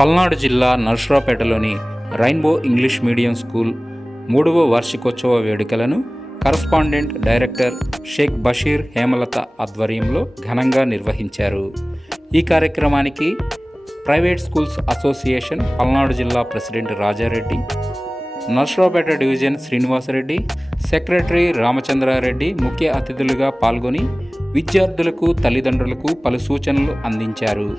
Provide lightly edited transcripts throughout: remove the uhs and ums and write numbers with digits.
పల్నాడు జిల్లా నర్సరావుపేటలోని rainbow English medium school 3వ వార్షికోత్సవ వేడుకలను కరస్పాండెంట్ డైరెక్టర్ షేక్ బషీర్ హేమలత ఆధ్వర్యంలో ఘనంగా నిర్వహించారు. ఈ కార్యక్రమానికి ప్రైవేట్ స్కూల్స్ అసోసియేషన్ పల్నాడు జిల్లా president Rajareddy, Narasaraopet division Srinivasareddy, secretary Ramachandrareddy ముఖ్య అతిథులుగా పాల్గొని విద్యార్థులకు, తల్లిదండ్రులకు పలు సూచనలు అందించారు.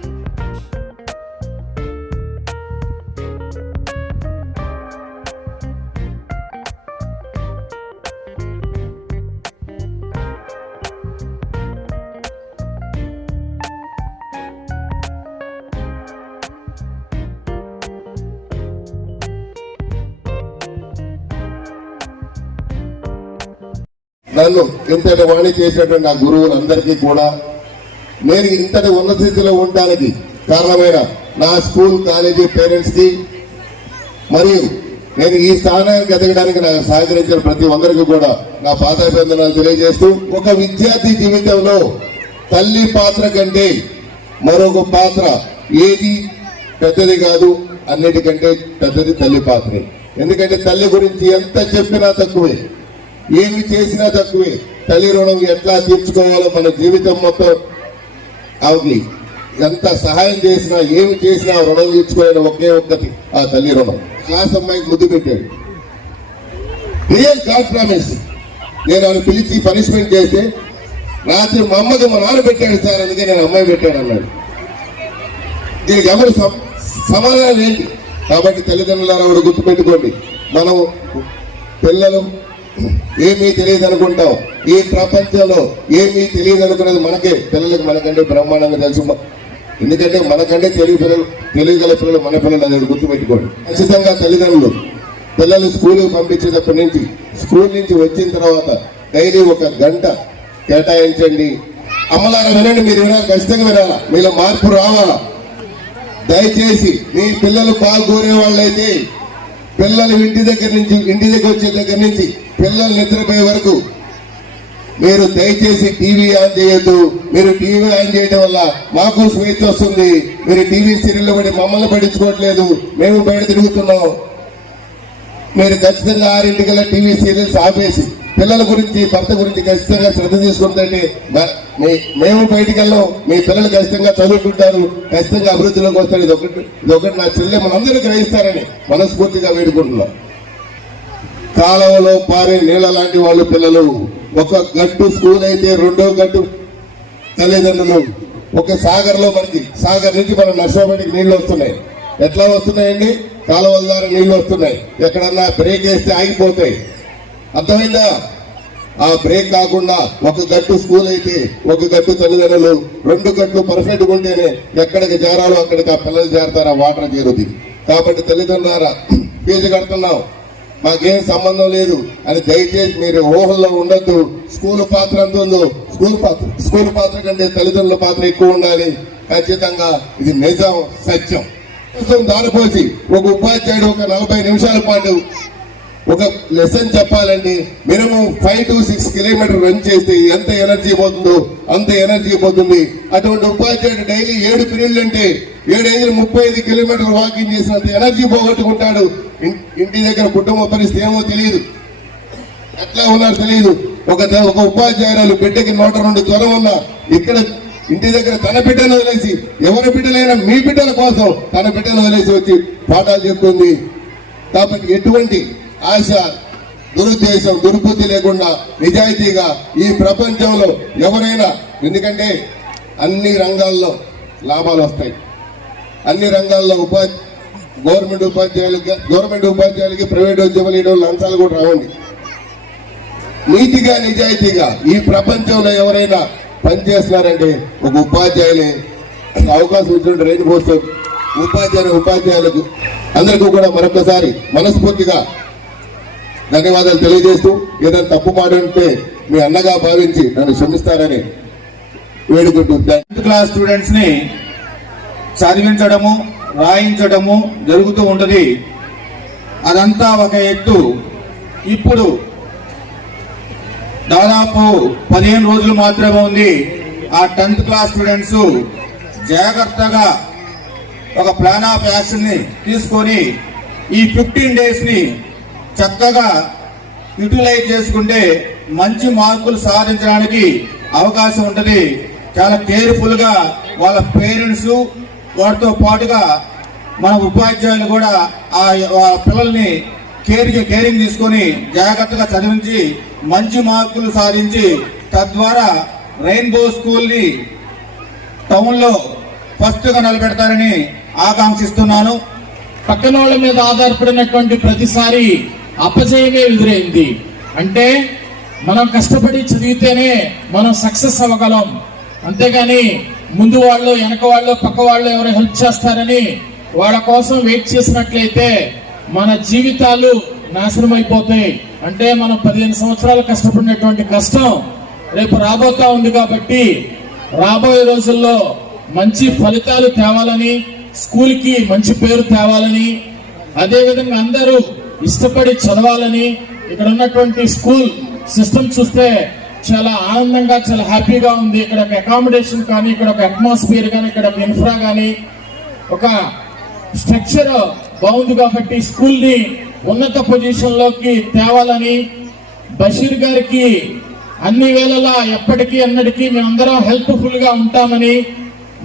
నన్ను ఇంతటి వాణి చేసినటువంటి నా గురువులందరికీ కూడా నేను ఇంతటి ఉన్నత స్థితిలో ఉండడానికి కారణమైన నా స్కూల్ కాలేజీ పేరెంట్స్ కి మరియు నేను ఈ స్థానానికి ఎదగడానికి నాకు సహకరించిన ప్రతి ఒక్కరికి కూడా నా పాదాభివందనాలు తెలియజేస్తూ, ఒక విద్యార్థి జీవితంలో తల్లి పాత్ర కంటే మరొక పాత్ర ఏది పెద్దది కాదు, అన్నిటికంటే పెద్దది తల్లి పాత్రే. ఎందుకంటే తల్లి గురించి ఎంత చెప్పినా తక్కువే, ఏమి చేసినా తక్కువే. తల్లి రుణం ఎట్లా తీర్చుకోవాలో మన జీవితం మొత్తం ఆవికి ఎంత సహాయం చేసినా ఏమి చేసినా రుణం తీర్చుకోలేని ఒకే ఒక్కటి ఆ తల్లి రుణం. క్లాస్ అమ్మాయికి ముద్దు పెట్టాడు, రియల్ గాడ్ ప్రామిస్. నేను ఆమె పిలిచి పనిష్మెంట్ చేస్తే రాత్రి మా అమ్మకి మా నాన్న పెట్టాడు సార్, అందుకే నేను అమ్మాయి పెట్టాడు అన్నాడు. దీనికి ఎవరు సమాధానం ఏంటి? కాబట్టి తల్లిదండ్రులారా కూడా గుర్తుపెట్టుకోండి, మనం పిల్లలు ఏమీ తెలియదు అనుకుంటాం, ఈ ప్రపంచంలో ఏమీ తెలియదు అనుకున్నది మనకే. పిల్లలకు మనకంటే బ్రహ్మాండంగా తెలుసు, ఎందుకంటే మనకంటే తెలియగల పిల్లలు మన పిల్లలు అనేది గుర్తుపెట్టుకోండి. ఖచ్చితంగా తల్లిదండ్రులు పిల్లలు స్కూల్కి పంపించేటప్పటి నుంచి, స్కూల్ నుంచి వచ్చిన తర్వాత డైలీ 1 గంట కేటాయించండి. అమ్మలాగా వినండి, మీరు వినాలి, ఖచ్చితంగా వినాలా, మీలో మార్పు రావాలా. దయచేసి మీ పిల్లలు బాగా కోరే వాళ్ళైతే పిల్లలు ఇంటి దగ్గర వచ్చే దగ్గర నుంచి పిల్లలు నిద్రపోయే వరకు మీరు దయచేసి టీవీ ఆన్ చేయొద్దు. మీరు టీవీ ఆన్ చేయడం వల్ల మాకు స్వేచ్ఛ వస్తుంది. మీరు టీవీ సీరియల్లో పడి మమ్మల్ని పట్టించుకోవట్లేదు, మేము బయట తిరుగుతున్నాం. మీరు ఖచ్చితంగా 6 టీవీ సీరియల్స్ ఆపేసి పిల్లల గురించి, భర్త గురించి ఖచ్చితంగా శ్రద్ధ తీసుకుంటే మేము బయటికి వెళ్ళాం, మీ పిల్లలు ఖచ్చితంగా చదువుకుంటారు, ఖచ్చితంగా అభివృద్ధిలోకి వస్తారు. ఇదొకటి నా చెల్లె మనందరూ గ్రహిస్తారని మనస్ఫూర్తిగా వేడుకుంటున్నాం. కాలువలో పారే నీళ్ళ లాంటి వాళ్ళు పిల్లలు. ఒక గట్టు స్కూల్ అయితే 2వ గట్టు తల్లిదండ్రులు. ఒక సాగర్లో మనకి సాగర్ నుంచి మనం నర్సరావుపేటకి నీళ్లు వస్తున్నాయి. ఎట్లా వస్తున్నాయండి? కాలువల ద్వారా నీళ్లు వస్తున్నాయి. ఎక్కడన్నా బ్రేక్ వేస్తే ఆగిపోతాయి. అర్థమైందా? ఆ బ్రేక్ కాకుండా ఒక గట్టు స్కూల్ అయితే 1 గట్టు తల్లిదండ్రులు, 2 గట్లు పర్ఫెక్ట్గా ఉంటేనే ఎక్కడికి చేరాలో అక్కడికి ఆ పిల్లలు చేరతారు, ఆ వాటర్ చేరుది. కాబట్టి తల్లిదండ్రులారా, ఫీజు కడుతున్నాం, మాకేం సంబంధం లేదు అని దయచేసి మీరు ఊహల్లో ఉండొద్దు. స్కూల్ పాత్ర ఎంత ఉందో, స్కూల్ పాత్ర కంటే తల్లిదండ్రుల పాత్ర ఎక్కువ ఉండాలి. ఖచ్చితంగా ఇది నిజం, సత్యం. దారిపోసి ఒక ఉపాధ్యాయుడు ఒక 40 నిమిషాల పాటు ఒక లెసన్ చెప్పాలండి, మినిమం 5 to 6 కిలోమీటర్ రన్ చేస్తే ఎంత ఎనర్జీ పోతుందో అంత ఎనర్జీ పోతుంది. అటువంటి ఉపాధ్యాయుడు డైలీ 7 పీరియడ్లు అంటే 7 35 కిలోమీటర్లు వాకింగ్ చేసినంత ఎనర్జీ పోగొట్టుకుంటాడు. ఇంటి దగ్గర కుటుంబ పరిస్థితి ఏమో తెలియదు, ఎట్లా ఉన్నారు తెలియదు. ఒక ఉపాధ్యాయురాలు బిడ్డకి 102 జ్వరం ఉన్నా ఇక్కడ ఇంటి దగ్గర తన బిడ్డను వదిలేసి, ఎవరి బిడ్డలైనా మీ బిడ్డల కోసం తన బిడ్డను వదిలేసి వచ్చి పాఠాలు చెప్తుంది. కాబట్టి ఎటువంటి ఆశ, దురుద్దేశం, దుర్బుద్ధి లేకుండా నిజాయితీగా ఈ ప్రపంచంలో ఎవరైనా, ఎందుకంటే అన్ని రంగాల్లో లాభాలు వస్తాయి. అన్ని రంగాల్లో గవర్నమెంట్ ఉపాధ్యాయులకి ప్రైవేట్ ఉద్యోగులు ఇవ్వడం, లంచాలు కూడా రావండి. నీతిగా నిజాయితీగా ఈ ప్రపంచంలో ఎవరైనా పనిచేస్తున్నారంటే ఒక ఉపాధ్యాయులే. అవకాశం ఇచ్చిన రెయిన్బో ఉపాధ్యాయులకు అందరికీ కూడా మరొకసారి మనస్ఫూర్తిగా ధన్యవాదాలు తెలియజేస్తూ, ఏదైనా తప్పు మాట ఉంటే మీ అన్నగా భావించి నన్ను క్షమిస్తారని వేడుకుంటూ 10th క్లాస్ స్టూడెంట్స్ ని చదివించడము, రాయించడము జరుగుతూ ఉంటుంది. అదంతా ఒక ఎత్తు. ఇప్పుడు దాదాపు 15 రోజులు మాత్రమే ఉంది. ఆ 10th క్లాస్ స్టూడెంట్స్ జాగ్రత్తగా ఒక ప్లాన్ ఆఫ్ యాక్షన్ ని తీసుకొని ఈ 15 డేస్ ని చక్కగా యూటిలైజ్ చేసుకుంటే మంచి మార్కులు సాధించడానికి అవకాశం ఉంటుంది. చాలా కేర్ఫుల్ గా వాళ్ళ పేరెంట్స్ వాటితో పాటుగా మన ఉపాధ్యాయులు కూడా ఆ పిల్లల్ని కేరింగ్ తీసుకొని జాగ్రత్తగా చదివించి మంచి మార్కులు సాధించి తద్వారా రెయిన్బో స్కూల్ ని టౌన్ లో ఫస్ట్ గా నిలబెడతారని ఆకాంక్షిస్తున్నాను. పక్కన వాళ్ళ మీద ఆధారపడినటువంటి ప్రతిసారి అపజయమే ఎదురైంది. అంటే మనం కష్టపడి చదివితేనే మనం సక్సెస్ అవ్వగలం, అంతేగాని ముందు వాళ్ళు వెనక వాళ్ళు పక్క వాళ్ళు ఎవరు హెల్ప్ చేస్తారని వాళ్ళ కోసం వెయిట్ చేసినట్లయితే మన జీవితాలు నాశనం అయిపోతాయి. అంటే మనం 15 సంవత్సరాలు కష్టపడినటువంటి కష్టం రేపు రాబోతా ఉంది. కాబట్టి రాబోయే రోజుల్లో మంచి ఫలితాలు తేవాలని, స్కూల్ కి మంచి పేరు తేవాలని, అదేవిధంగా అందరూ ఇష్టపడి చదవాలని, ఇక్కడ ఉన్నటువంటి స్కూల్ సిస్టమ్ చూస్తే చాలా ఆనందంగా చాలా హ్యాపీగా ఉంది. ఇక్కడ ఒక అకామిడేషన్ కానీ, ఇక్కడ ఒక అట్మాస్ఫియర్ కానీ, ఇక్కడ ఒక ఇన్ఫ్రా కానీ, ఒక స్ట్రక్చర్ బాగుంది. కాబట్టి స్కూల్ ని ఉన్నత పొజిషన్ లోకి తేవాలని బషీర్ గారికి అన్ని వేళలా ఎప్పటికీ అన్నటికీ మేమందరం హెల్ప్ఫుల్ గా ఉంటామని,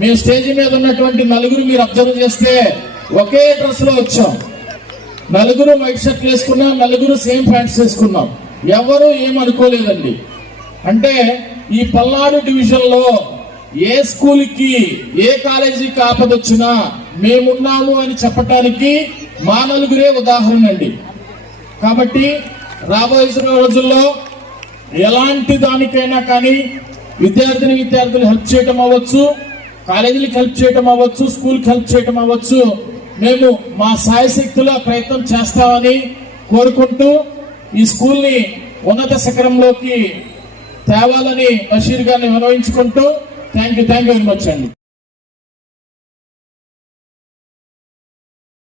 మేము స్టేజ్ మీద ఉన్నటువంటి నలుగురు మీరు అబ్జర్వ్ చేస్తే ఒకే డ్రెస్ లో వచ్చాం. నలుగురు వైట్ షర్ట్లు వేసుకున్నాం, నలుగురు సేమ్ ప్యాంట్స్ వేసుకున్నాం. ఎవరు ఏమనుకోలేదండి. అంటే ఈ పల్నాడు డివిజన్ లో ఏ స్కూల్ కి ఏ కాలేజీకి ఆపదొచ్చినా మేమున్నాము అని చెప్పటానికి మా నలుగురే ఉదాహరణ అండి. కాబట్టి రాబోయే రోజుల్లో ఎలాంటి దానికైనా కానీ విద్యార్థులు హెల్ప్ చేయటం అవ్వచ్చు, కాలేజీలకు హెల్ప్ చేయటం అవ్వచ్చు, స్కూల్కి హెల్ప్ చేయటం అవ్వచ్చు, మేము మా సాయశక్తిలో ప్రయత్నం చేస్తామని కోరుకుంటూ ఈ స్కూల్ ని ఉన్నత శిఖరంలోకి తేవాలని బషీర్ గారిని వినవించుకుంటూ థ్యాంక్ యూ వెరీ మచ్ అండి.